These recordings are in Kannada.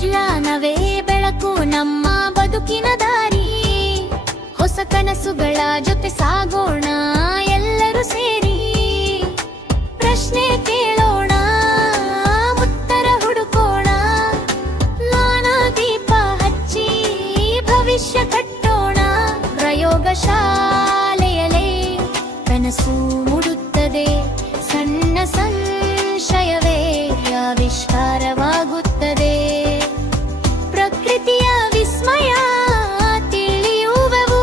ವಿಜ್ಞಾನವೇ ಬೆಳಕು ನಮ್ಮ ಬದುಕಿನ ದಾರಿ. ಹೊಸ ಕನಸುಗಳ ಜೊತೆ ಸಾಗೋಣ ಎಲ್ಲರೂ ಸೇರಿ. ಪ್ರಶ್ನೆ ಕೇಳೋಣ, ಉತ್ತರ ಹುಡುಕೋಣ, ಜ್ಞಾನ ದೀಪ ಹಚ್ಚಿ ಭವಿಷ್ಯ ಕಟ್ಟೋಣ. ಪ್ರಯೋಗಶಾಲೆಯಲ್ಲೇ ಕನಸು ಮೂಡುತ್ತದೆ, ಸಣ್ಣ ಸಂಶಯವೇ ಆವಿಷ್ಕಾರವಾಗುತ್ತದೆ. ಪ್ರಕೃತಿಯ ವಿಸ್ಮಯ ತಿಳಿಯುವೆವು,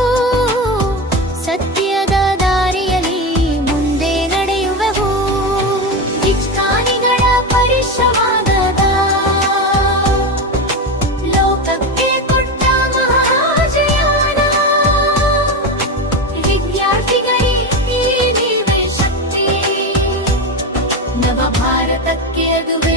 ಸತ್ಯದ ದಾರಿಯಲ್ಲಿ ಮುಂದೆ ನಡೆಯುವೆವು. ವಿಜ್ಞಾನಿಗಳ ಪರಿಶ್ರಮದ ಲೋಕಕ್ಕೆ ಕೊಟ್ಟ ಮಹಾಜಯಾನ. ವಿದ್ಯಾರ್ಥಿಗಳಿಗೆ ನೀವೇ ಶಕ್ತಿ, ನವ ಭಾರತಕ್ಕೆ ಅದುವೇ